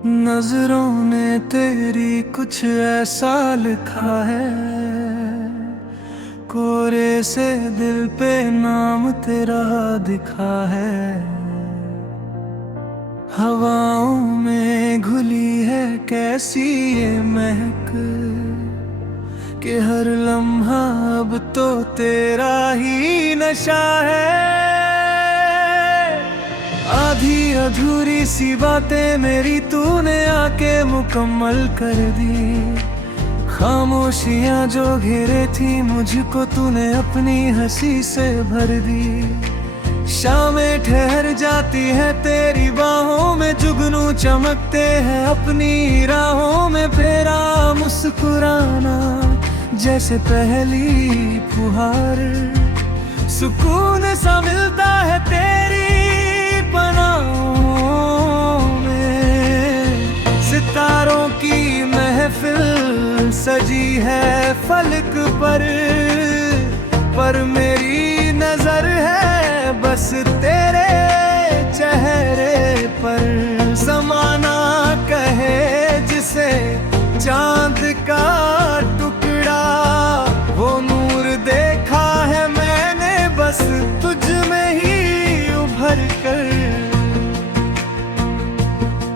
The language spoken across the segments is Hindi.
नजरों ने तेरी कुछ ऐसा लिखा है, कोरे से दिल पे नाम तेरा दिखा है। हवाओं में घुली है कैसी ये महक, कि हर लम्हा अब तो तेरा ही नशा है। आधी अधूरी सी बातें मेरी तूने आके मुकम्मल कर दी। खामोशियां जो घेरे थी मुझको तूने अपनी हंसी से भर दी। शामें ठहर जाती है तेरी बाहों में, जुगनू चमकते हैं अपनी राहों में। फेरा मुस्कुराना जैसे पहली फुहार, सुकून सा मिलता है तेरी पनाहों में। सितारों की महफिल सजी है फलक पर मेरी नजर है बस तेरे चेहरे पर। ज़माना कहे जिसे चांद का टुकड़ा, वो नूर देखा है मैंने बस तुझ में ही उभर कर।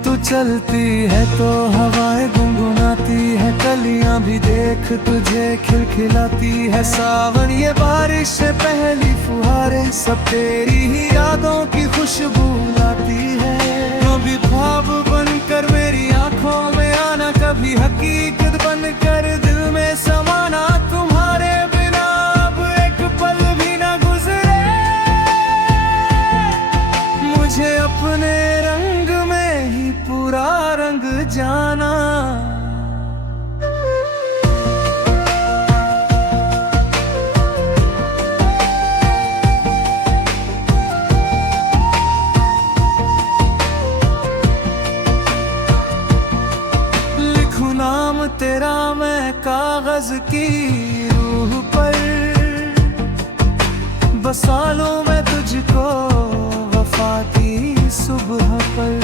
तू चलती है तो हवाएं गुनगुनाती है, कलियां भी देख तुझे खिलखिलाती है। सावन ये बारिश से पहली फुहारें सब तेरी ही यादों की खुशबू लाती है। कभी ख्वाब बनकर मेरी आंखों में आना, कभी हकीकत बनकर दिल में समाना। तुम्हारे बिना अब एक पल भी ना गुजरे, मुझे अपने रंग में ही पूरा रंग जाना। लिखूं नाम तेरा मैं कागज की रूह पर, बसा लूं मैं तुझको वफा की सुबह पर।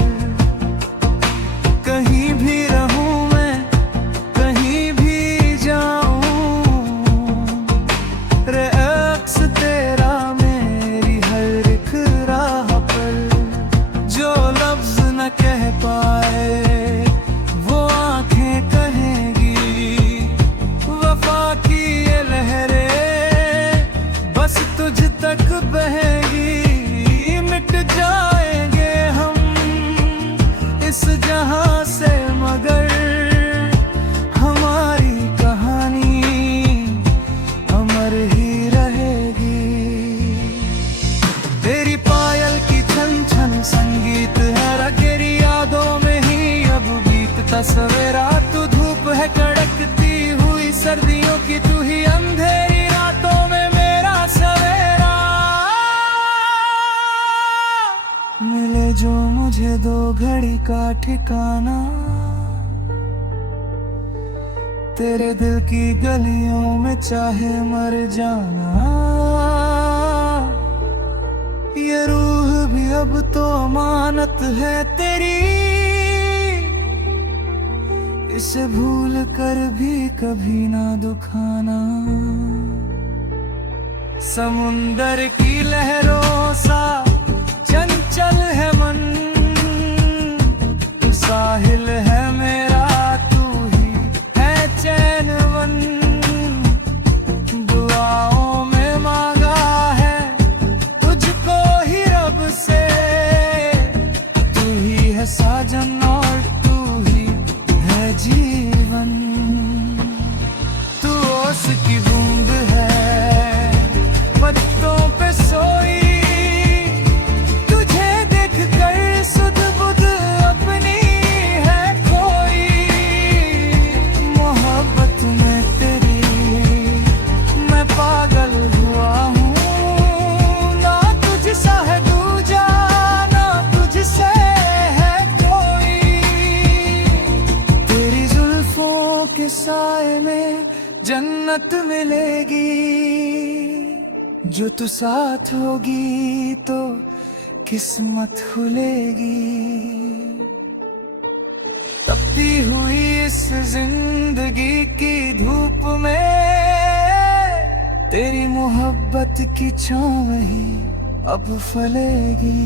कहीं भी रहूं मैं कहीं भी जाऊं, रे अक्स तेरा मेरी हर एक राह पर। जो लफ्ज न कह पाए वो आंखें कहेंगी, वफा की ये लहरें बस तुझ तक बहेगी। मिट जाएंगे हम इस जहां से मगर हमारी कहानी अमर ही रहेगी। तेरी पायल की छन छन संगीत है, रगेरी यादों में ही अब बीतता सवेरा। तू धूप है कड़कती हुई सर्दियों की, तू ही अंधेरी रातों में मेरा सवेरा। मिले जो मुझे दो घड़ी का ठिकाना, तेरे दिल की गलियों में चाहे मर जाना। ये रूह भी अब तो अमानत है तेरी, इसे भूल कर भी कभी ना दुखाना। समुंदर की लहरों सा चंचल है मन, तू साहिल है मेरा तू ही है चैनवन। दुआओं में मांगा है तुझको ही रब से, तू ही है साजन और तू ही है जीवन। तू ओस की बूंद है पत्तों पे सोई, साए में जन्नत मिलेगी। जो तू साथ होगी तो किस्मत खुलेगी। तपती हुई इस जिंदगी की धूप में तेरी मोहब्बत की छाँव ही अब फलेगी।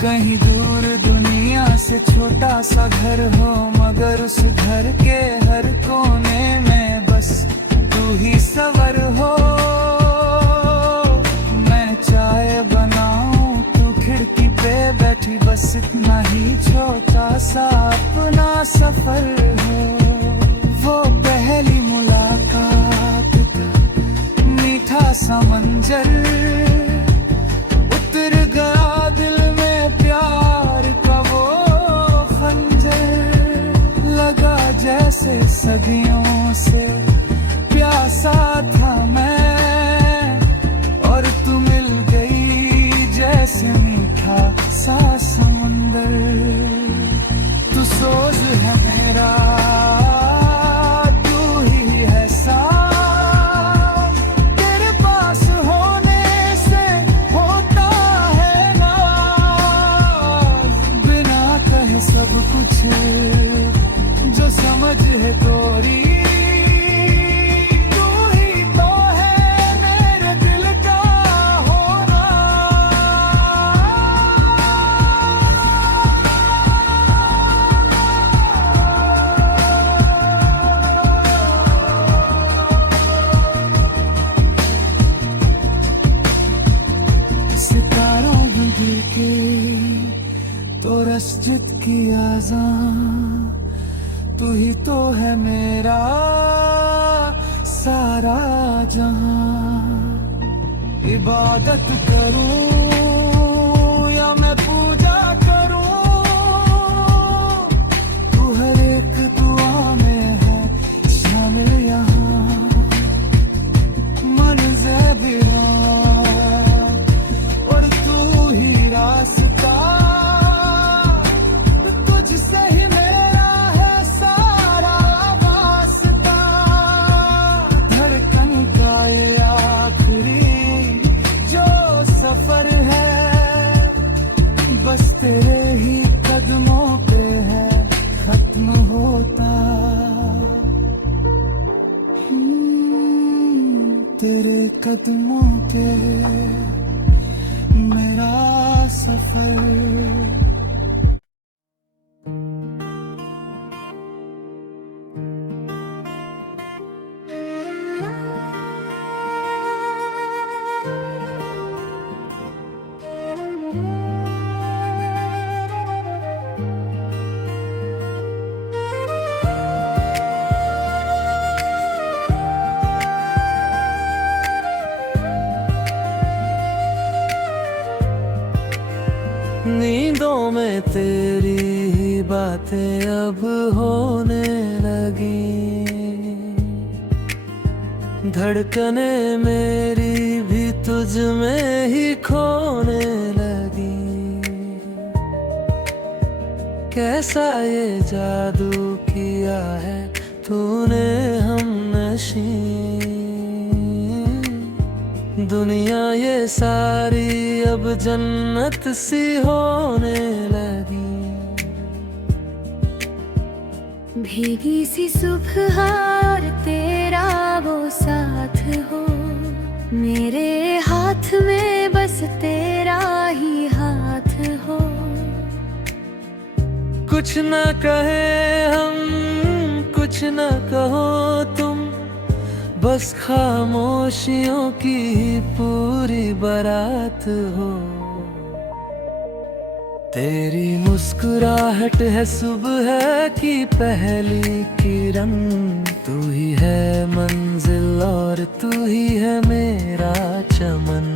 कहीं दूर दुनिया से छोटा सा घर हो, मगर उस घर के हर कोने में बस तू ही सवर हो। मैं चाय बनाऊं तू खिड़की पे बैठी, बस इतना ही छोटा सा अपना सफर हो। वो पहली मुलाकात का मीठा सा मंजर उतर गया दिल में, प्यार का वो खंजर लगा जैसे सदियों से प्यासा था मैं, और तू मिल गई जैसे मीठा सा समंदर। तू सोच है मेरा, तू ही है साथ, तेरे पास होने से होता है नाज। बिना कहे सब कुछ जो समझ है तोरी, सितारों में गिर के तो मस्जिद की आज़ान, तू ही तो है मेरा सारा जहां। इबादत करूं या मैं पूजा करूं, तू हर एक दुआ में है शामिल यहाँ। मर्ज़े भी और तू ही रास्ता, तुझसे ही मेरा है सारा वास्ता। धड़कन का ये आखिरी जो सफर है, बस तेरे ही कदमों पे है खत्म होता। तेरे कदमों पे मेरा सफर। नींदों में तेरी ही बातें अब होने लगी, धड़कने मेरी भी तुझ में ही खोने लगी। कैसा ये जादू किया है तूने हमनशी, दुनिया ये सारी अब जन्नत सी होने लगी। भीगी सी सुबह और तेरा वो साथ हो, मेरे हाथ में बस तेरा ही हाथ हो। कुछ न कहे हम, कुछ न कहो तुम, बस खामोशियों की पूरी बारात हो। तेरी मुस्कुराहट है सुबह की पहली किरण, तू ही है मंजिल और तू ही है मेरा चमन।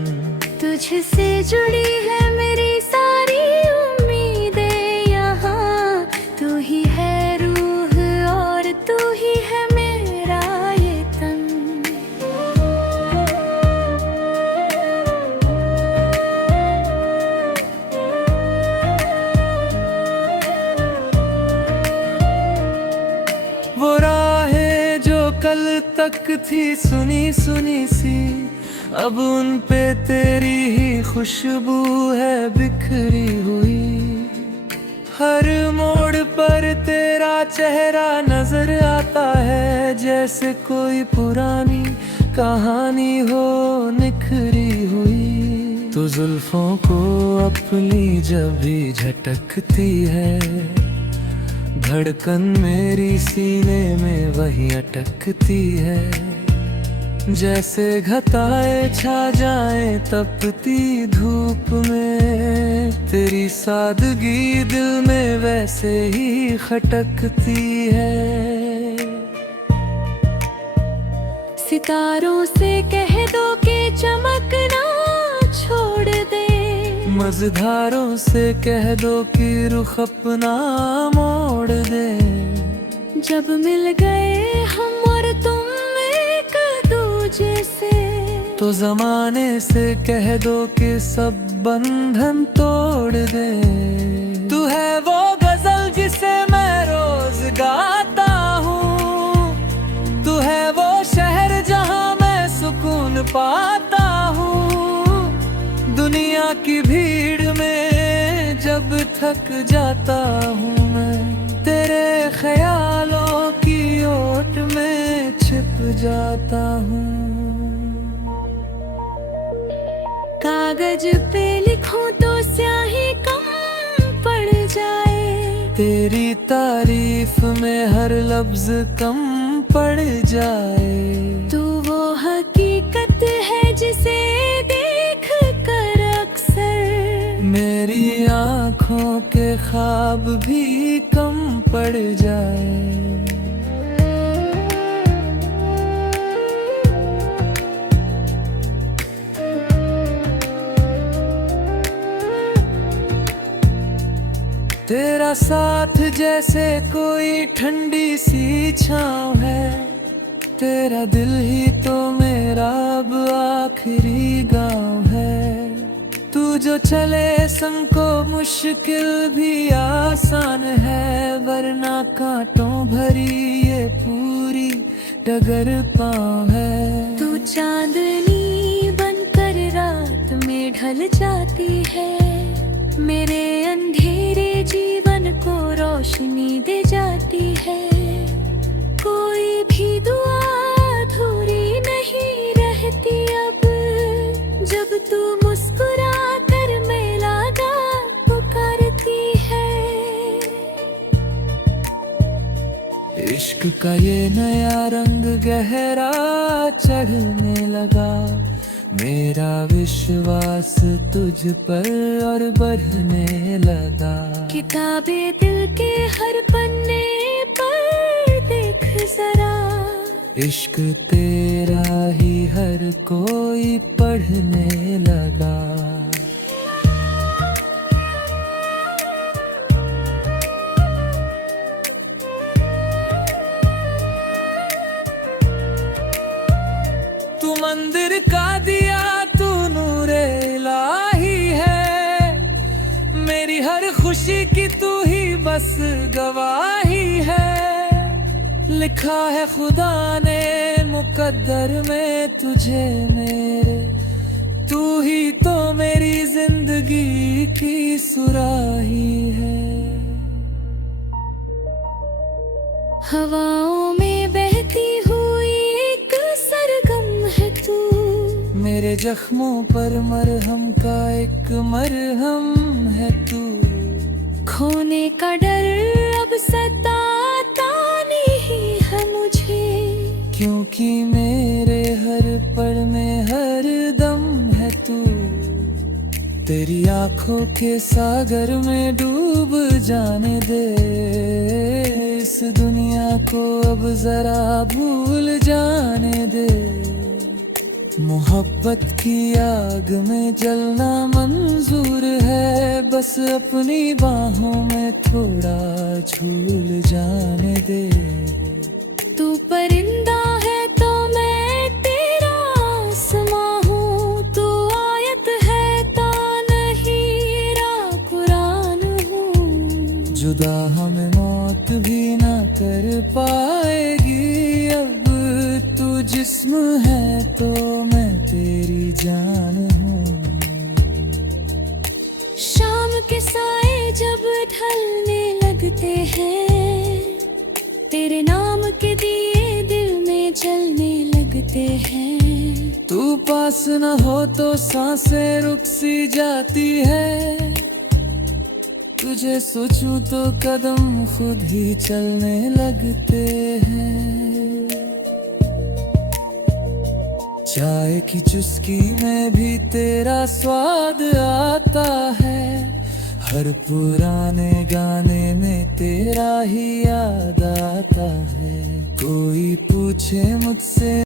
तुझसे जुड़ी है मेरी सारी उम्मीदें यहाँ, तू ही है रूह और तू ही है मेरा ये तन। वो राहें जो कल तक थी सुनी सुनी सी, अब उन पे तेरी ही खुशबू है बिखरी हुई। हर पर तेरा चेहरा नजर आता है, जैसे कोई पुरानी कहानी हो निखरी हुई। तो जुल्फों को अपनी जब भी झटकती है, धड़कन मेरी सीने में वही अटकती है। जैसे घटाए छा जाए तपती धूप में, तेरी सादगी दिल में वैसे ही खटकती है। सितारों से कह दो कि चमकना छोड़ दे, मझधारों से कह दो कि रुख अपना मोड़ दे। जब मिल गए हम और तुम एक दूजे से, तो जमाने से कह दो कि सब बंधन तोड़ दे। तू है वो गजल जिसे मैं रोज गाता हूँ, तू है वो शहर जहाँ मैं सुकून पाता हूँ। दुनिया की भीड़ में जब थक जाता हूँ मैं, तेरे ख्यालों की ओट में छिप जाता हूँ। कागज पे लिखूं तो स्याही कम पड़ जाए, तेरी तारीफ में हर लफ्ज कम पड़ जाए। तू वो हकीकत है जिसे देख कर अक्सर मेरी आँखों के ख्वाब भी कम पड़ जाए। तेरा साथ जैसे कोई ठंडी सी छाँव है, तेरा दिल ही तो मेरा अब आखिरी गाँव है। तू जो चले संग को मुश्किल भी आसान है, वरना कांटों भरी ये पूरी डगर पाँव है। तू चांदनी बनकर रात में ढल जाती है, मेरे अंधेरे जीवन को रोशनी दे जाती है। कोई भी दुआ अधूरी नहीं रहती अब, जब तू मुस्कुरा कर मेरा नाम पुकारती है। इश्क का ये नया रंग गहरा चढ़ने लगा, मेरा विश्वास तुझ पर और बढ़ने लगा। किताबें दिल के हर पन्ने पर देख जरा, इश्क तेरा ही हर कोई पढ़ने लगा। तू मंदिर का दिया, तू नूरे इलाही है, मेरी हर खुशी की तू ही बस गवाही है। लिखा है खुदा ने मुकद्दर में तुझे मेरे, तू ही तो मेरी जिंदगी की सुराही है। हवाओं में बहती हुई एक सरगम है तू, मेरे जख्मों पर मरहम का एक मरहम है तू। खोने का डर अब सताता नहीं है मुझे, क्योंकि मेरे हर पल में हर दम है तू। तेरी आंखों के सागर में डूब जाने दे, इस दुनिया को अब जरा भूल जाने दे। मोहब्बत की आग में जलना मंजूर है, बस अपनी बाहों में थोड़ा झूल जाने दे। तू परिंदा है तो मैं तेरा आसमां हूँ, तू आयत है ता नहीरा कुरान हूँ। जुदा हमें मौत भी ना कर पाएगी अब, तू जिस्म है तो मैं तेरी जान हूँ। शाम के साए जब ढलने लग लगते हैं, तेरे नाम के दिए दिल में जलने लगते हैं। तू पास न हो तो सांसें रुक सी जाती है, तुझे सोचूं तो कदम खुद ही चलने लगते हैं। चाय की चुस्की में भी तेरा स्वाद आता है, हर पुराने गाने में तेरा ही याद आता है। कोई पूछे मुझसे